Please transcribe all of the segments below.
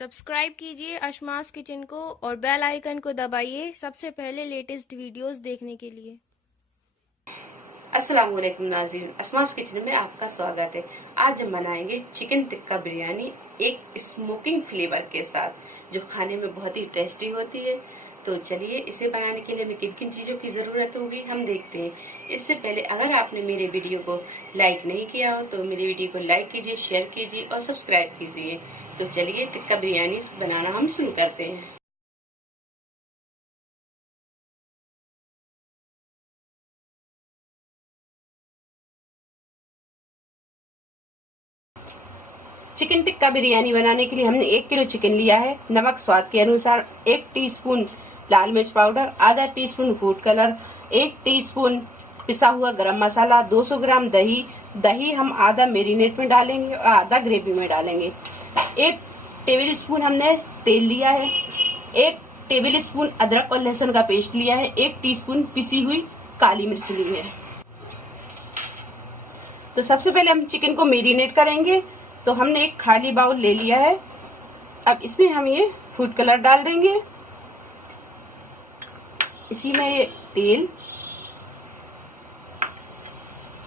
Subscribe कीजिए अशमास kitchen को और बेल आइकन को दबाइए सबसे पहले लेटेस्ट वीडियोस देखने के लिए। अस्सलाम वालेकुम नाज़रीन, अशमास किचन में आपका स्वागत है। आज हम बनाएंगे चिकन टिक्का बिरयानी एक स्मोकिंग फ्लेवर के साथ, जो खाने में बहुत ही टेस्टी होती है। तो चलिए इसे बनाने के लिए हमें किन किन चीज़ों की ज़रूरत होगी हम देखते हैं। इससे पहले अगर आपने मेरे वीडियो को लाइक नहीं किया हो तो मेरे वीडियो को लाइक कीजिए, शेयर कीजिए और सब्सक्राइब कीजिए। तो चलिए टिक्का बिरयानी बनाना हम शुरू करते हैं। चिकन टिक्का बिरयानी बनाने के लिए हमने 1 किलो चिकन लिया है। नमक स्वाद के अनुसार, 1 टीस्पून लाल मिर्च पाउडर, आधा टीस्पून फूड कलर, 1 टीस्पून पिसा हुआ गरम मसाला, 200 ग्राम दही। दही हम आधा मेरिनेट में डालेंगे और आधा ग्रेवी में डालेंगे। 1 टेबल स्पून हमने तेल लिया है। 1 टेबल स्पून अदरक और लहसुन का पेस्ट लिया है। 1 टीस्पून पिसी हुई काली मिर्च ली है। तो सबसे पहले हम चिकन को मेरिनेट करेंगे। तो हमने एक खाली बाउल ले लिया है। अब इसमें हम ये फूड कलर डाल देंगे। इसी में ये तेल,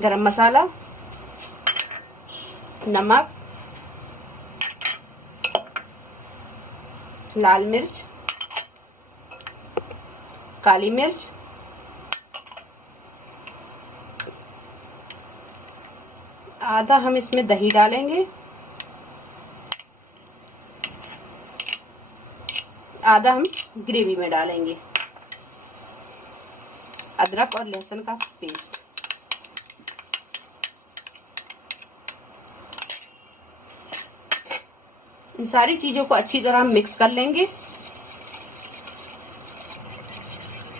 गरम मसाला, नमक, लाल मिर्च, काली मिर्च, आधा हम इसमें दही डालेंगे, आधा हम ग्रेवी में डालेंगे। अदरक और लहसुन का पेस्ट, इन सारी चीजों को अच्छी तरह मिक्स कर लेंगे।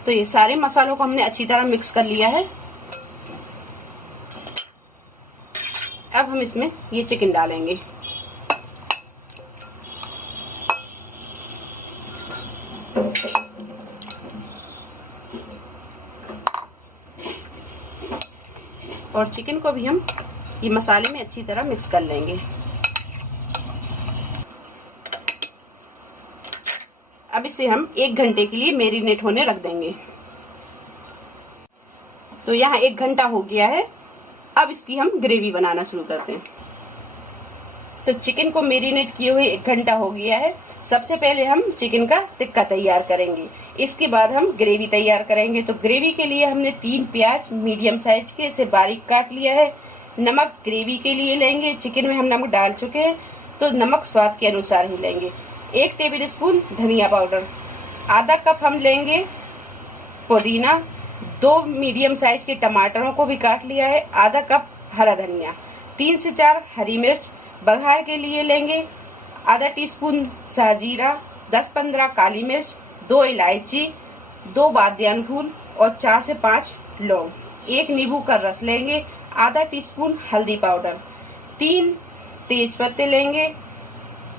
तो ये सारे मसालों को हमने अच्छी तरह मिक्स कर लिया है। अब हम इसमें ये चिकन डालेंगे। और चिकन को भी हम ये मसाले में अच्छी तरह मिक्स कर लेंगे। अब इसे हम 1 घंटे के लिए मैरिनेट होने रख देंगे। तो यहाँ 1 घंटा हो गया है। अब इसकी हम ग्रेवी बनाना शुरू करते हैं। तो चिकन को मैरिनेट किए हुए 1 घंटा हो गया है। सबसे पहले हम चिकन का टिक्का तैयार करेंगे, इसके बाद हम ग्रेवी तैयार करेंगे। तो ग्रेवी के लिए हमने 3 प्याज मीडियम साइज के इसे बारीक काट लिया है। नमक ग्रेवी के लिए लेंगे, चिकन में हम नमक डाल चुके हैं तो नमक स्वाद के अनुसार ही लेंगे। 1 टेबल स्पून धनिया पाउडर, आधा कप हम लेंगे पुदीना, 2 मीडियम साइज के टमाटरों को भी काट लिया है, आधा कप हरा धनिया, 3 से 4 हरी मिर्च। बघार के लिए लेंगे आधा टीस्पून साजीरा, 10-15 काली मिर्च, 2 इलायची, 2 बादियान फूल और 4 से 5 लौंग। 1 नींबू का रस लेंगे, आधा टीस्पून हल्दी पाउडर, 3 तेज पत्ते लेंगे,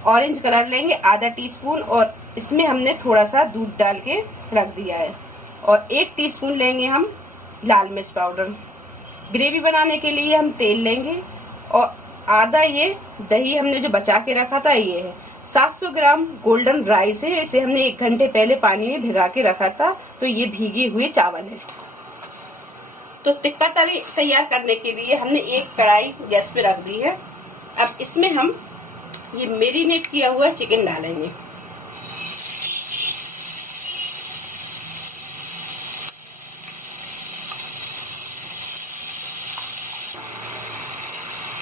ऑरेंज कलर लेंगे आधा टीस्पून और इसमें हमने थोड़ा सा दूध डाल के रख दिया है। और 1 टीस्पून लेंगे हम लाल मिर्च पाउडर। ग्रेवी बनाने के लिए हम तेल लेंगे और आधा ये दही हमने जो बचा के रखा था ये है। 700 ग्राम गोल्डन राइस है, इसे हमने 1 घंटे पहले पानी में भिगा के रखा था। तो ये भीगे हुए चावल है। तो टिक्का तैयार करने के लिए हमने एक कढ़ाई गैस पे रख दी है। अब इसमें हम ये मैरिनेट किया हुआ चिकन डालेंगे।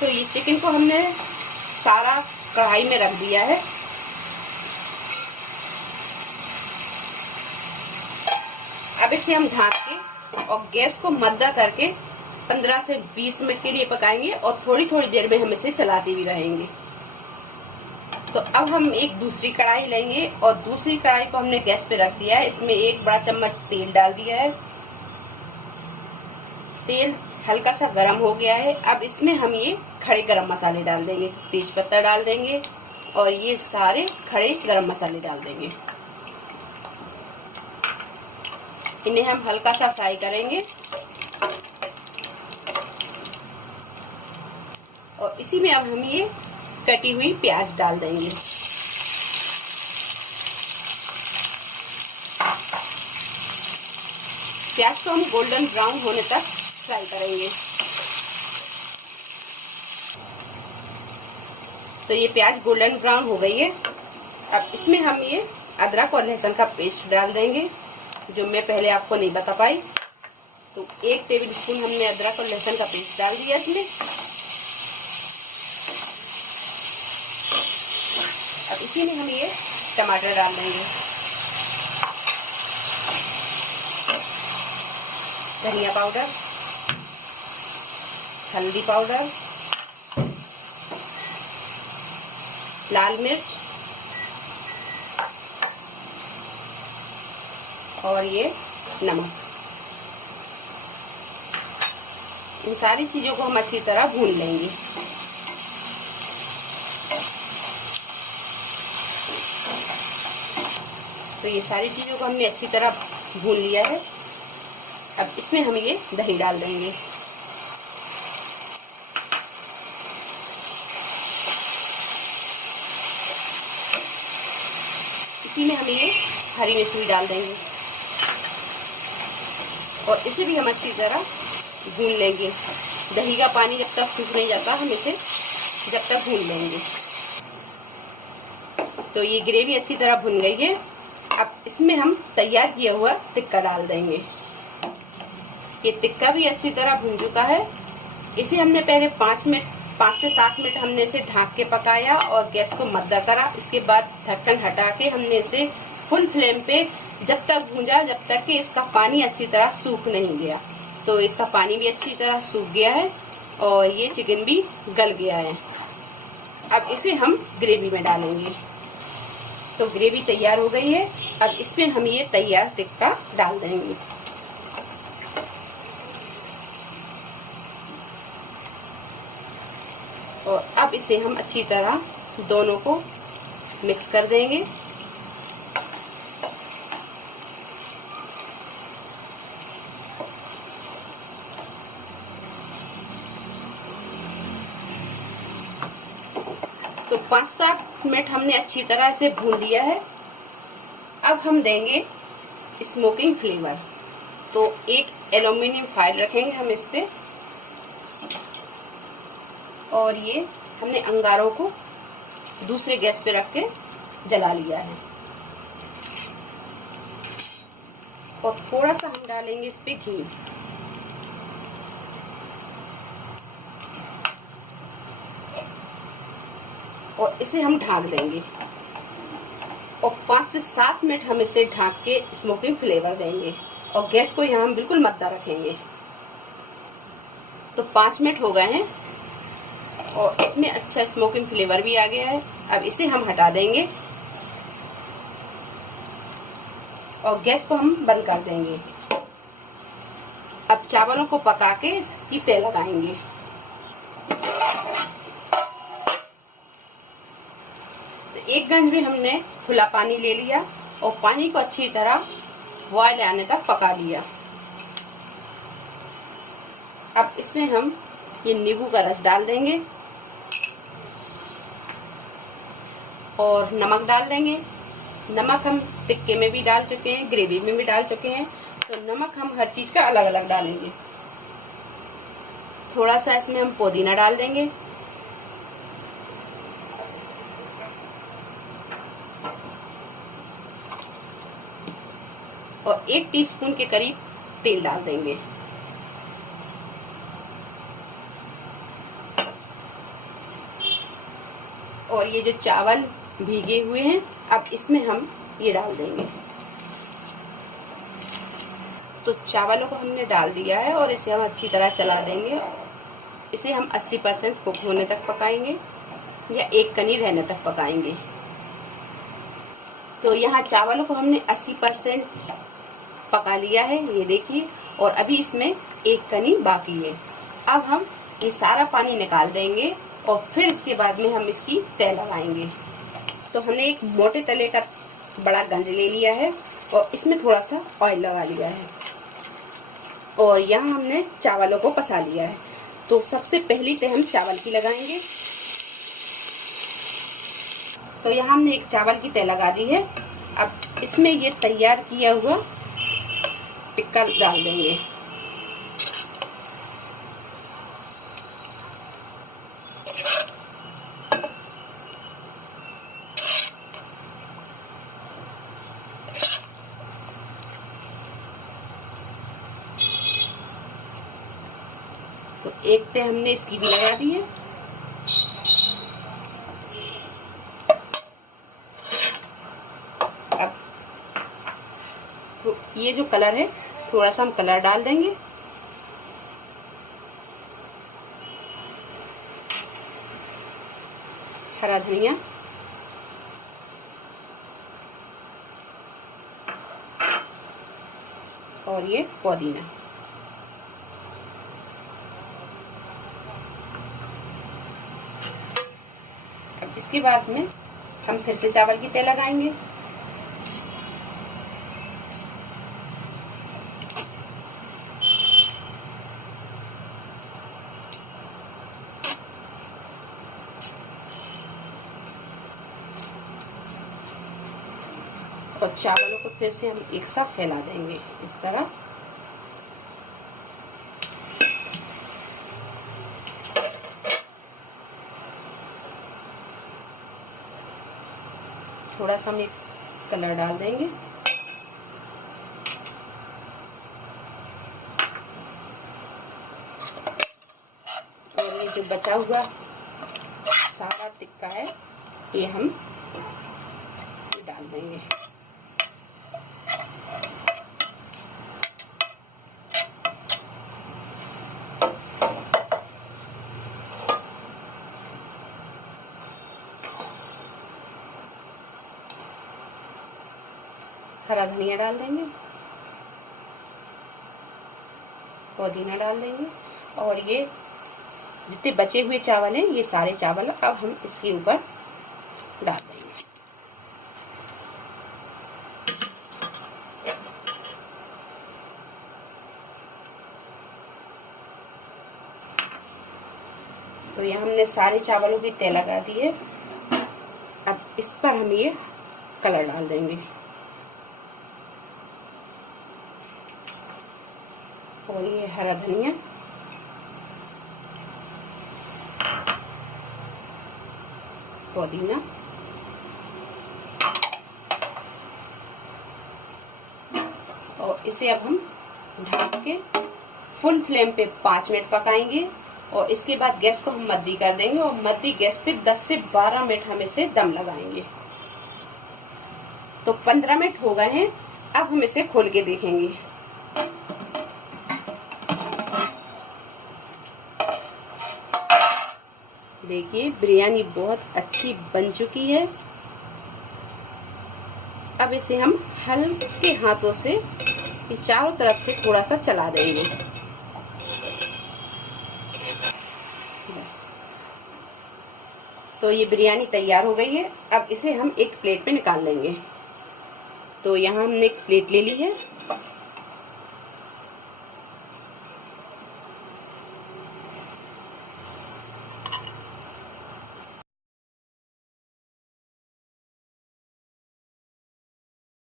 तो ये चिकन को हमने सारा कढ़ाई में रख दिया है। अब इसे हम ढक के और गैस को मद्दा करके 15 से 20 मिनट के लिए पकाएंगे और थोड़ी थोड़ी देर में हम इसे चलाते भी रहेंगे। तो अब हम एक दूसरी कढ़ाई लेंगे और दूसरी कढ़ाई को हमने गैस पे रख दिया है। इसमें 1 बड़ा चम्मच तेल डाल दिया है। तेल हल्का सा गरम हो गया है। अब इसमें हम ये खड़े गरम मसाले डाल देंगे, तेज पत्ता डाल देंगे और ये सारे खड़े गरम मसाले डाल देंगे। इन्हें हम हल्का सा फ्राई करेंगे और इसी में अब हम ये कटी हुई प्याज डाल देंगे। प्याज को हम गोल्डन ब्राउन होने तक फ्राई करेंगे। तो ये प्याज गोल्डन ब्राउन हो गई है। अब इसमें हम ये अदरक और लहसुन का पेस्ट डाल देंगे, जो मैं पहले आपको नहीं बता पाई। तो 1 टेबल स्पून हमने अदरक और लहसुन का पेस्ट डाल दिया इसमें। अब इसी में हम ये टमाटर डाल देंगे, धनिया पाउडर, हल्दी पाउडर, लाल मिर्च और ये नमक। इन सारी चीजों को हम अच्छी तरह भून लेंगे। तो ये सारी चीजों को हमने अच्छी तरह भून लिया है। अब इसमें हम ये दही डाल देंगे। इसी में हम ये हरी मिर्च भी डाल देंगे और इसे भी हम अच्छी तरह भून लेंगे। दही का पानी जब तक सूख नहीं जाता हम इसे जब तक भून लेंगे। तो ये ग्रेवी अच्छी तरह भुन गई है। अब इसमें हम तैयार किया हुआ टिक्का डाल देंगे। ये टिक्का भी अच्छी तरह भुन चुका है। इसे हमने पहले 5 से 7 मिनट हमने इसे ढक के पकाया और गैस को मद्दा करा। इसके बाद ढक्कन हटा के हमने इसे फुल फ्लेम पे जब तक भूंजा जब तक कि इसका पानी अच्छी तरह सूख नहीं गया। तो इसका पानी भी अच्छी तरह सूख गया है और ये चिकन भी गल गया है। अब इसे हम ग्रेवी में डालेंगे। तो ग्रेवी तैयार हो गई है। अब इसमें हम ये तैयार टिक्का डाल देंगे। और अब इसे हम अच्छी तरह दोनों को मिक्स कर देंगे। तो 5-7 मिनट हमने अच्छी तरह से भून लिया है। अब हम देंगे स्मोकिंग फ्लेवर। तो एक एल्युमिनियम फॉइल रखेंगे हम इस पे और ये हमने अंगारों को दूसरे गैस पे रख के जला लिया है। और थोड़ा सा हम डालेंगे इस पे घी। और इसे हम ढक देंगे और 5 से 7 मिनट हम इसे ढक के स्मोकिंग फ्लेवर देंगे और गैस को यहाँ हम बिल्कुल मद्दा रखेंगे। तो 5 मिनट हो गए हैं और इसमें अच्छा स्मोकिंग फ्लेवर भी आ गया है। अब इसे हम हटा देंगे और गैस को हम बंद कर देंगे। अब चावलों को पका के इसकी तह लगाएंगे। एक गंज में हमने खुला पानी ले लिया और पानी को अच्छी तरह बॉयल आने तक पका लिया। अब इसमें हम ये नींबू का रस डाल देंगे और नमक डाल देंगे। नमक हम टिक्के में भी डाल चुके हैं, ग्रेवी में भी डाल चुके हैं। तो नमक हम हर चीज का अलग अलग डालेंगे। थोड़ा सा इसमें हम पुदीना डाल देंगे और 1 टीस्पून के करीब तेल डाल देंगे। और ये जो चावल भीगे हुए हैं अब इसमें हम ये डाल देंगे। तो चावलों को हमने डाल दिया है और इसे हम अच्छी तरह चला देंगे। इसे हम 80% कुक होने तक पकाएंगे या एक कनी रहने तक पकाएंगे। तो यहाँ चावलों को हमने 80% पका लिया है, ये देखिए। और अभी इसमें एक कनी बाकी है। अब हम ये सारा पानी निकाल देंगे और फिर इसके बाद में हम इसकी तह लगाएंगे। तो हमने एक मोटे तले का बड़ा गंज ले लिया है और इसमें थोड़ा सा ऑयल लगा लिया है और यहाँ हमने चावलों को पसा लिया है। तो सबसे पहली तह हम चावल की लगाएंगे। तो यहाँ हमने एक चावल की तह लगा दी है। अब इसमें ये तैयार किया हुआ टिक्का डाल देंगे। तो एक ते हमने इसकी भी लगा दी है। अब तो ये जो कलर है, थोड़ा सा हम कलर डाल देंगे। हरा धनिया, और ये पुदीना। अब इसके बाद में हम फिर से चावल की तह लगाएंगे। और चावलों को फिर से हम एक साथ फैला देंगे इस तरह। थोड़ा सा हम एक कलर डाल देंगे। और ये जो बचा हुआ सारा टिक्का है, ये हम डाल देंगे। हरा धनिया डाल देंगे, पुदीना डाल देंगे, और ये जितने बचे हुए चावल हैं, ये सारे चावल अब हम इसके ऊपर डाल देंगे। तो ये हमने सारे चावलों की तह लगा दी है। अब इस पर हम ये कलर डाल देंगे, और ये हरा धनिया, पुदीना, और इसे अब हम ढक के फुल फ्लेम पे 5 मिनट पकाएंगे। और इसके बाद गैस को हम मद्दी कर देंगे, और मद्दी गैस पे 10 से 12 मिनट हम इसे दम लगाएंगे। तो 15 मिनट हो गए हैं। अब हम इसे खोल के देखेंगे। देखिए बिरयानी बहुत अच्छी बन चुकी है। अब इसे हम हल्के हाथों से चारों तरफ से थोड़ा सा चला देंगे। बस, तो ये बिरयानी तैयार हो गई है। अब इसे हम एक प्लेट पे निकाल लेंगे। तो यहाँ हमने एक प्लेट ले ली है।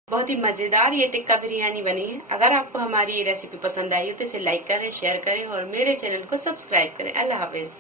बहुत ही मजेदार ये टिक्का बिरयानी बनी है। अगर आपको हमारी ये रेसिपी पसंद आई हो तो इसे लाइक करें, शेयर करें और मेरे चैनल को सब्सक्राइब करें। अल्लाह हाफिज।